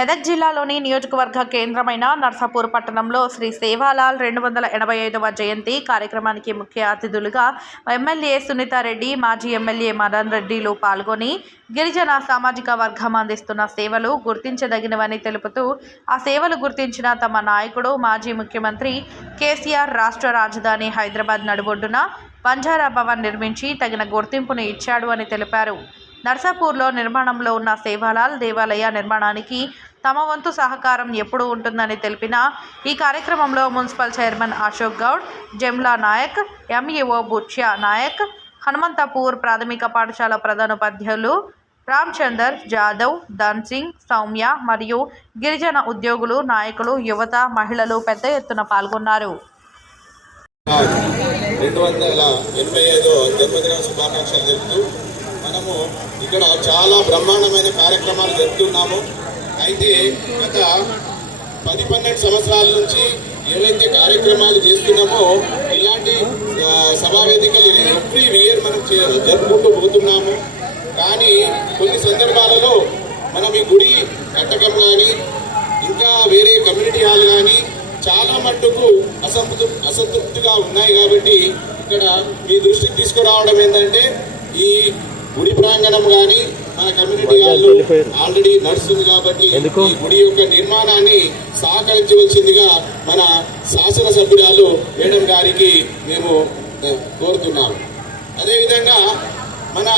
మెదక్ జిల్లాలోని నియోజకవర్గ కేంద్రమైన నర్సాపూర్ పట్టణంలో శ్రీ సేవాలాల్ రెండు వందల ఎనభై ఐదవ జయంతి కార్యక్రమానికి ముఖ్య అతిథులుగా ఎమ్మెల్యే సునీతారెడ్డి మాజీ ఎమ్మెల్యే మదన్ రెడ్డిలు పాల్గొని గిరిజన సామాజిక వర్గం అందిస్తున్న సేవలు గుర్తించదగినవని తెలుపుతూ ఆ సేవలు గుర్తించిన తమ నాయకుడు మాజీ ముఖ్యమంత్రి కేసీఆర్ రాష్ట్ర రాజధాని హైదరాబాద్ నడుబొడ్డున బంజారా భవన్ నిర్మించి తగిన గుర్తింపును ఇచ్చాడు అని తెలిపారు. నర్సాపూర్లో నిర్మాణంలో ఉన్న సేవాలాల్ దేవాలయ నిర్మాణానికి తమ వంతు సహకారం ఎప్పుడు ఉంటుందని తెలిపిన ఈ కార్యక్రమంలో municipal chairman Ashok Goud Jamla Nayak MEO Buchya Nayak Hanumanthapur ప్రాథమిక పాఠశాల ప్రధానోపాధ్యాయులు రామ్చందర్ జాదవ్ ధన్ సింగ్ సౌమ్య మరియు గిరిజన ఉద్యోగులు నాయకులు యువత మహిళలు పెద్ద ఎత్తున పాల్గొన్నారు. రెండు వందల ఎనభై ఐదో జన్మదిన శుభాకాంక్షలు చెప్తూ మనము ఇక్కడ చాలా బ్రహ్మాండమైన కార్యక్రమాలు జరుపుతున్నాము. అయితే గత పది పన్నెండు సంవత్సరాల నుంచి ఏవైతే కార్యక్రమాలు చేస్తున్నామో ఇలాంటి సభావేదికలు ఎవ్రీ ఇయర్ మనం జరుపుకుంటూ పోతున్నాము. కానీ కొన్ని సందర్భాలలో మనం ఈ గుడి కట్టకం కానీ ఇంకా వేరే కమ్యూనిటీ హాల్ కానీ చాలా మట్టుకు అసంతృప్తి అసంతృప్తిగా ఉన్నాయి కాబట్టి ఇక్కడ మీ దృష్టికి తీసుకురావడం ఏంటంటే ఈ గుడి ప్రాంగణం కానీ మన కమ్యూనిటీ ఆల్రెడీ నడుస్తుంది కాబట్టి? ఈ గుడి యొక్క నిర్మాణాన్ని సహకరించవలసిందిగా మన శాసనసభ్యురాలు మేడం గారికి మేము కోరుతున్నాము అదేవిధంగా మన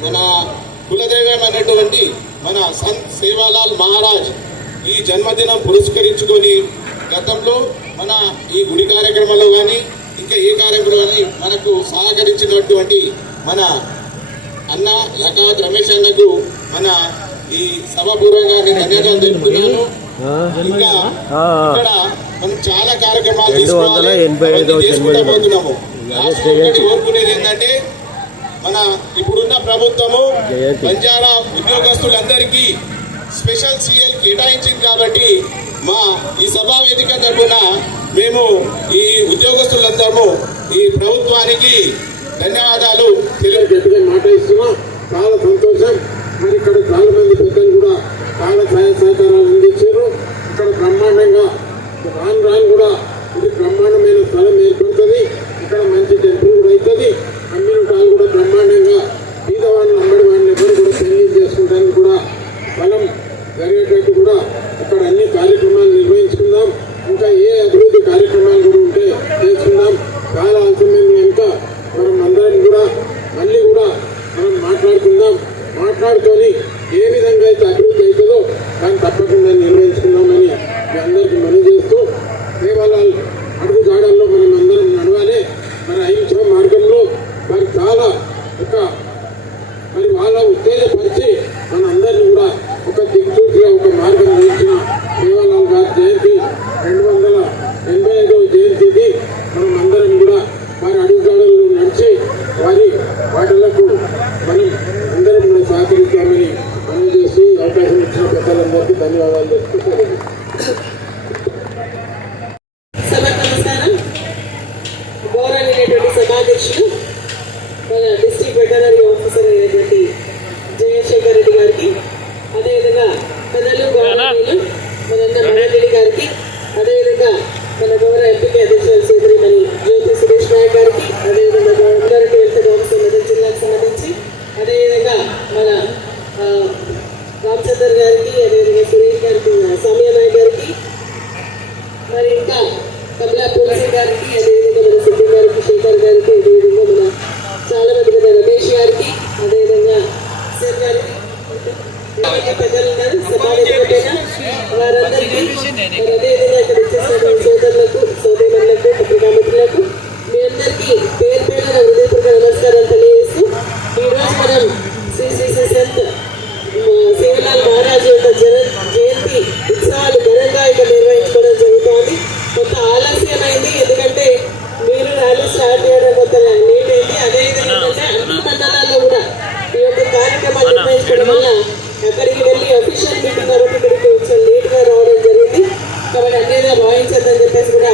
మన కులదైవం అనేటువంటి మన సంత్ సేవాలాల్ మహారాజ్ ఈ జన్మదినం పురస్కరించుకొని గతంలో మన ఈ గుడి కార్యక్రమంలో కానీ ఇంకా ఏ కార్యక్రమాన్ని మనకు సహకరించినటువంటి మన అన్న లకావత్ రమేష్ అన్నకు మన ఈ సభాపూర్వంగా నేను ధన్యవాదాలు తెలుపుతున్నాను. ఇంకా ఇక్కడ మనం చాలా కార్యక్రమాలు. ఒకటి కోరుకునేది ఏంటంటే మన ఇప్పుడున్న ప్రభుత్వము. బంజారా ఉద్యోగస్తులందరికీ స్పెషల్ సీఎల్ కేటాయించింది కాబట్టి మా ఈ సభా వేదిక తరఫున మేము ఈ ఉద్యోగస్తులందరము ఈ ప్రభుత్వానికి ధన్యవాదాలు. తెలియజెట్టుగా మాట ఇస్తున్నాం. చాలా సంతోషం. మరి ఇక్కడ చాలా మంది పెద్దలు కూడా చాలా సహాయ సహకారాలు అందించారు. ఇక్కడ బ్రహ్మాండంగా రాను రాను కూడా ఇది బ్రహ్మాండమైన స్థలం ఏర్పడుతుంది ఇక్కడ మంచి టెంపుల్ కూడా అవుతుంది కమ్యూనిటీ హాల్ కూడా బ్రహ్మాండంగా పేదవాళ్ళు అమ్మడి వాళ్ళని ఎవరు కూడా పెళ్ళి చేసుకుంటానికి కూడా స్థలం జరిగేటట్టు కూడా ఇక్కడ అన్ని కార్యక్రమాలు నిర్వహించుకుందాం ఇంకా ఏ అభివృద్ధి కార్యక్రమాలు కూడా ఉంటే చేసుకుందాం చాలా అవసరమైన కనుక మనం అందరం కూడా మళ్ళీ కూడా మనం మాట్లాడుకుందాం మాట్లాడుకొని ఏ విధంగా అయితే అభివృద్ధి అవుతుందో దాన్ని తప్పకుండా నిర్వహించుకుందామని మీ అందరికీ మనం చేస్తూ దేవాలయాలు అడుగు జాడల్లో మనం అందరం నడవాలి మరి అహింస మార్గంలో మరి చాలా ఒక మరి వాళ్ళ ఉత్తేజపరిచి మన అందరినీ కూడా ఒక దిక్సూచిగా ఒక మార్గం ఇచ్చిన దేవాలయం గారి జయంతి రెండు వందల ఎనభై ఐదవ జయంతిది మనం అందరం కూడా వారి అడుగుజాడల్లో నడిచి వారి వాటిలకు మనం అందరం కూడా సహకరిస్తామని మనం అవకాశం ఇచ్చిన పెద్దలందరికీ ధన్యవాదాలు చెప్తూ సెలవు. సభకు నమస్కారం గౌరవనీయులైనటువంటి సభాధ్యక్షులు మన డిస్ట్రిక్ట్ వెటనరీ ఆఫీసర్ అయినటువంటి జయశేఖర్ రెడ్డి గారికి అదేవిధంగా పెద్దలు గౌరవనీయులు మనందర రెడ్డి గారికి అదేవిధంగా మన గౌరవ ఎంపీకి అధ్యక్షులు శ్రీమతి జ్యోతి సురేష్ నాయక్ గారికి అదేవిధంగా గవర్నమెంట్ వెల్ఫేర్ ఆఫీసర్ మెదక్ జిల్లాకు సంబంధించి అదేవిధంగా మన ఆ, రామచందర్ గారికి అదేవిధంగా సురేష్ గారికి సౌమ్య నాయక్ గారికి మరి ఇంకా కమలా తులసి గారికి అదేవిధంగా మన సిద్ధి గారికి శేఖర్ గారికి అదేవిధంగా మన చాలా మంది మన రమేష్ గారికి అదేవిధంగా సార్ గారికి పెద్దలు ఉన్నారు సమావేశం వారందరికీ అదేవిధంగా ఇక్కడ వచ్చేసిన సోదరులకు సోదరులకు పత్రికా మిత్రులకు మీ అందరికీ పేరు పేరున హృదయపూర్వక నమస్కారాలు తెలియజేస్తూ ఈరోజు మనం శ్రీ శ్రీ శ్రీ సంత్ సేవలాల్ మహారాజ్ యొక్క జన జయంతి ఉత్సవాలు ఘనంగా ఇక్కడ నిర్వహించుకోవడం జరుగుతోంది కొంత ఆలస్యమైంది ఎందుకంటే మీరు ర్యాలీ స్టార్ట్ చేయడం కొంత లేట్ అయింది అదేవిధంగా ఏంటంటే అన్ని మండలాల్లో కూడా ఈ యొక్క కార్యక్రమాలు నిర్వహించడం వెళ్ళి అఫీషియల్ మీటింగ్ కాబట్టి ఇక్కడికి కొంచెం లేట్ రావడం జరిగింది. కాబట్టి అన్నిగా భావించద్దని చెప్పేసి కూడా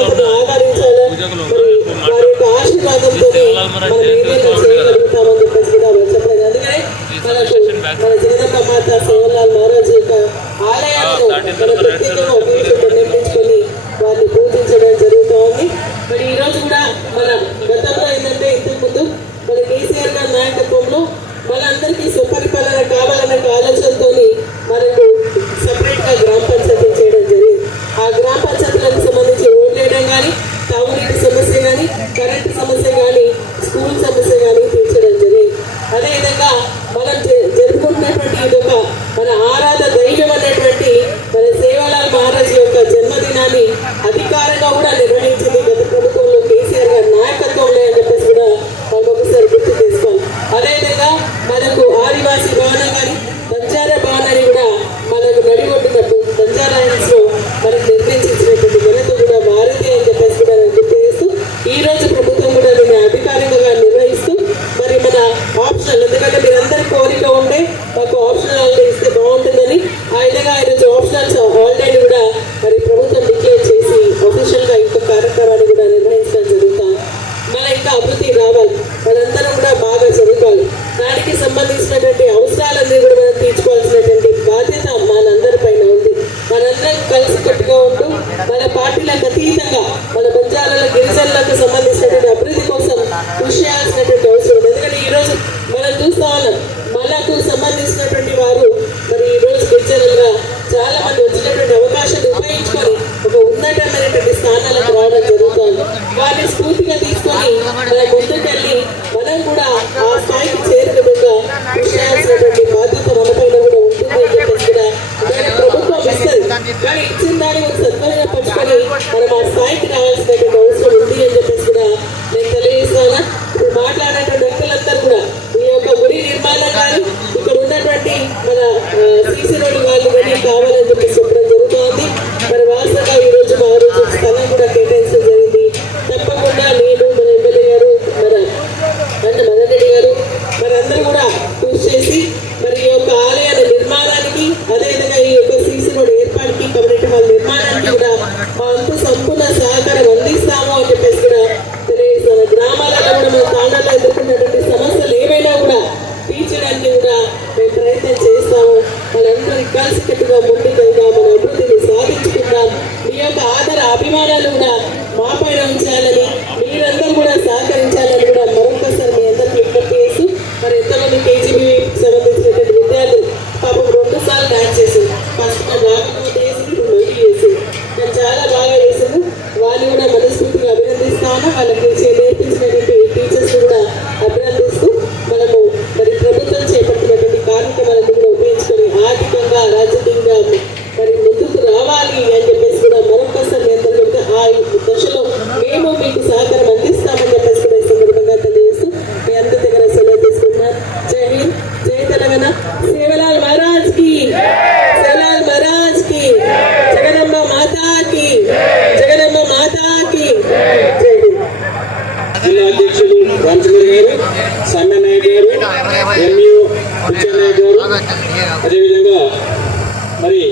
వారికి ఆదరించాలా వారి ఆశీర్వాదంతో మనం మన జగదమ్మ మాత సేవలాల్ మహారాజ్ యొక్క ఆలయాలను వారిని పూజించడం జరుగుతూ సమస్య కానీ స్కూల్ సమస్య కానీ తీర్చడం జరిగింది. అదేవిధంగా మనం జరుపుకుంటున్నటువంటి ఇది ఒక మన ఆరాధ దైవం అనేటువంటి మన సేవాలాల్ మహారాజ్ యొక్క జన్మదినాన్ని అధికారంగా కూడా నిర్వహించింది గత ప్రభుత్వంలో కేసీఆర్ గారి నాయకత్వంలో అని చెప్పేసి కూడా మనం ఒకసారి గుర్తు చేసుకోవాలి. అదేవిధంగా మనకు కలిసి కట్టుగా ఉంటూ మన పార్టీలకు అతీతంగా మన బంజారాల గిరిజనులకు సంబంధించినటువంటి అభివృద్ధి కోసం కృషి చేయాల్సినటువంటి అవసరం ఉంది. ఎందుకంటే ఈ రోజు మనం చూస్తా ఉన్నాం మనకు సంబంధించినటువంటి వారు మరి ఈ రోజు గిరిజనులుగా చాలా మంది వచ్చినటువంటి అవకాశాన్ని ఉపయోగించుకొని ఒక ఉన్నతమైనటువంటి స్థానాలకు రావడం జరుగుతుంది. వారిని స్ఫూర్తిగా తీసుకు ఇక్కడ ఉన్నటువంటి మన సీసీ రోడ్డు వాళ్ళు కానీ కావాలని చెప్పేసి మనందరూ కలిసి ముందుకు వెళ్దాం మన అభివృద్ధిని సాధించుకుందాం. మీ యొక్క ఆదర అభిమానాలు కూడా మా పైన ఉంచాలని మీరందరూ కూడా సహకరించాలని కూడా మరొకసారి మీ అందరికీ విజ్ఞప్తి చేస్తూ మరి ఎంతమంది కేజీ సహకారం అందిస్తామని చెప్పేసి కూడా ఈ సందర్భంగా తెలియజేస్తూ మీ అందరి దగ్గర సెలవు తీసుకుంటున్నాను జై హింద్ జై తెలంగాణ. సేవలాల్ మహారాజ్కి సేవలాల్ మహారాజ్కి జగదమ్మ మాతాకి జగదమ్మ మాతాకి. మాతా కి జిల్లా అధ్యక్షులు రామచంద్ర గారు సమ్మెనాయక్ గారు ఎంయూ నాయక్ గారు. అదేవిధంగా మరి